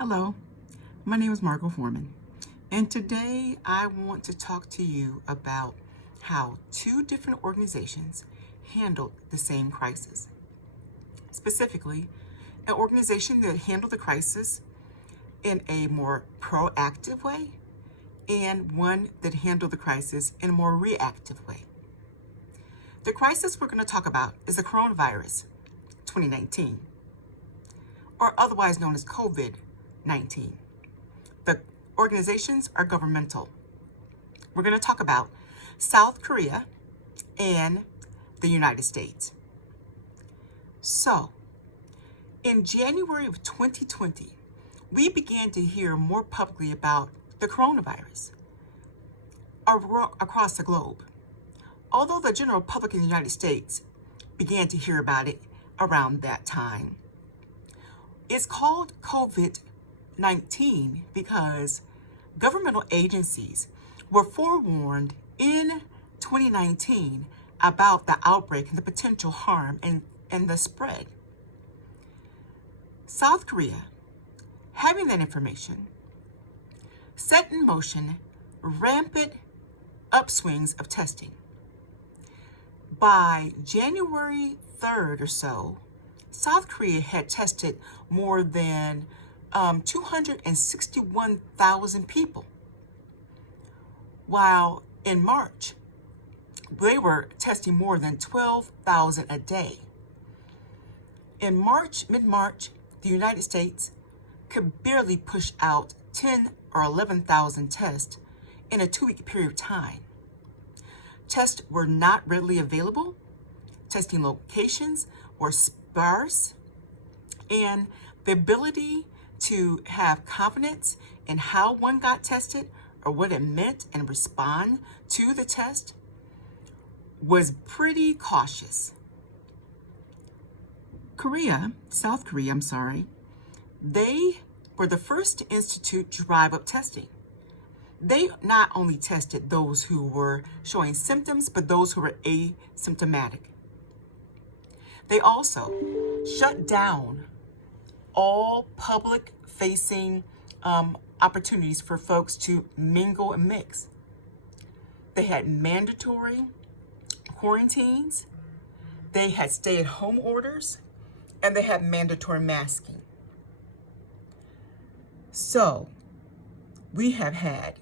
Hello, my name is Margot Foreman, and today I want to talk to you about how two different organizations handled the same crisis. Specifically, an organization that handled the crisis in a more proactive way and one that handled the crisis in a more reactive way. The crisis we're going to talk about is the coronavirus 2019, or otherwise known as COVID-19. The organizations are governmental. We're going to talk about South Korea and the United States. So, in January of 2020, we began to hear more publicly about the coronavirus across the globe. Although the general public in the United States began to hear about it around that time. It's called COVID-19 because governmental agencies were forewarned in 2019 about the outbreak and the potential harm and the spread. South Korea, having that information, set in motion rampant upswings of testing. By January 3rd or so, South Korea had tested more than 261,000 people, while in March, they were testing more than 12,000 a day. In mid-March, the United States could barely push out 10 or 11,000 tests in a 2-week period of time. Tests were not readily available. Testing locations were sparse, and the ability to have confidence in how one got tested or what it meant and respond to the test was pretty cautious. South Korea, they were the first to institute drive-up testing. They not only tested those who were showing symptoms, but those who were asymptomatic. They also shut down all public-facing opportunities for folks to mingle and mix. They had mandatory quarantines, they had stay-at-home orders, and they had mandatory masking. So, we have had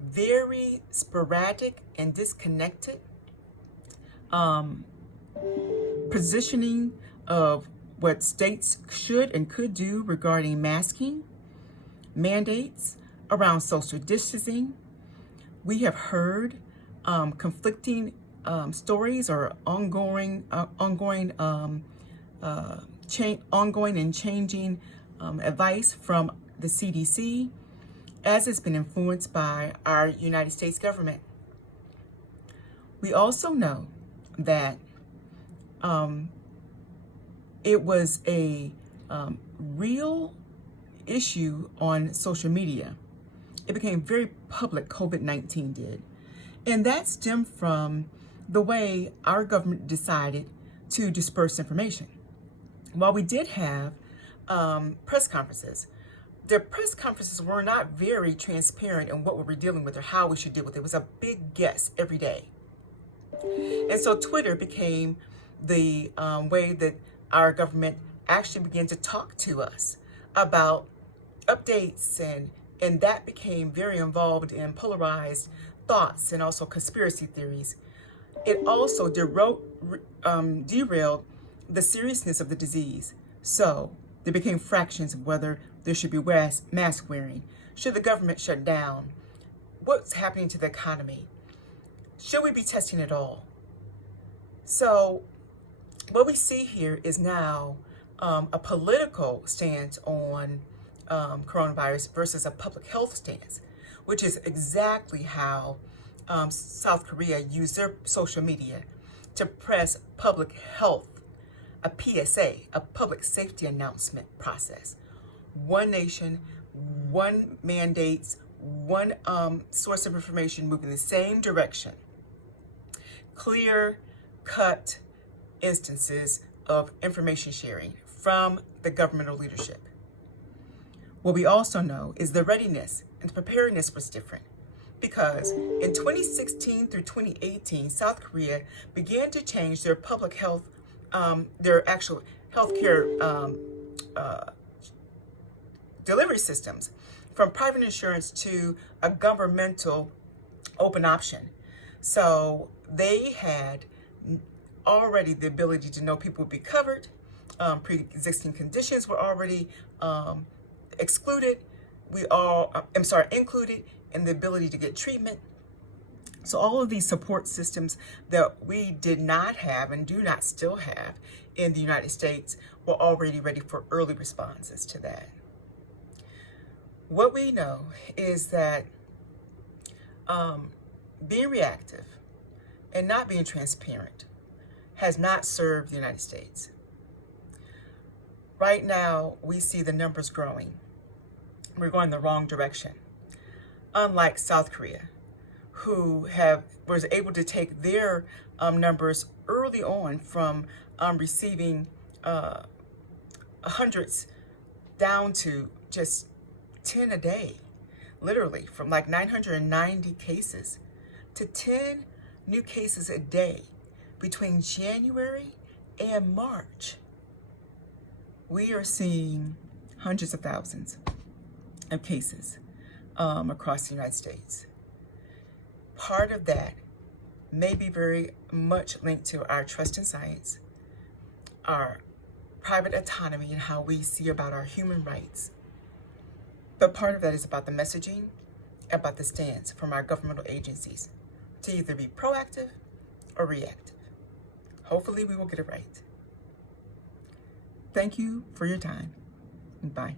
very sporadic and disconnected positioning of what states should and could do regarding masking, mandates around social distancing. We have heard conflicting stories or ongoing and changing advice from the CDC, as it's been influenced by our United States government. We also know that it was a real issue on social media. It became very public, COVID-19 did. And that stemmed from the way our government decided to disperse information. While we did have press conferences, the press conferences were not very transparent in what we were dealing with or how we should deal with it. It was a big guess every day. And so Twitter became the way that our government actually began to talk to us about updates, and that became very involved in polarized thoughts and also conspiracy theories. It also derailed the seriousness of the disease. So there became fractions of whether there should be mask wearing. Should the government shut down? What's happening to the economy? Should we be testing at all? So what we see here is now a political stance on coronavirus versus a public health stance, which is exactly how South Korea used their social media to press public health, a PSA, a public safety announcement process. One nation, one mandates, one source of information moving in the same direction. Clear-cut instances of information sharing from the governmental leadership. What we also know is the readiness and the preparedness was different, because in 2016 through 2018, South Korea began to change their public health, their actual healthcare delivery systems from private insurance to a governmental open option. So they had already the ability to know people would be covered. Pre-existing conditions were already excluded. Included in the ability to get treatment. So all of these support systems that we did not have and do not still have in the United States were already ready for early responses to that. What we know is that being reactive and not being transparent has not served the United States. Right now, we see the numbers growing. We're going the wrong direction. Unlike South Korea, who was able to take their numbers early on from receiving hundreds down to just 10 a day, literally from like 990 cases to 10 new cases a day between January and March. We are seeing hundreds of thousands of cases across the United States. Part of that may be very much linked to our trust in science, our private autonomy, and how we see about our human rights. But part of that is about the messaging, about the stance from our governmental agencies to either be proactive or reactive. Hopefully we will get it right. Thank you for your time, and bye.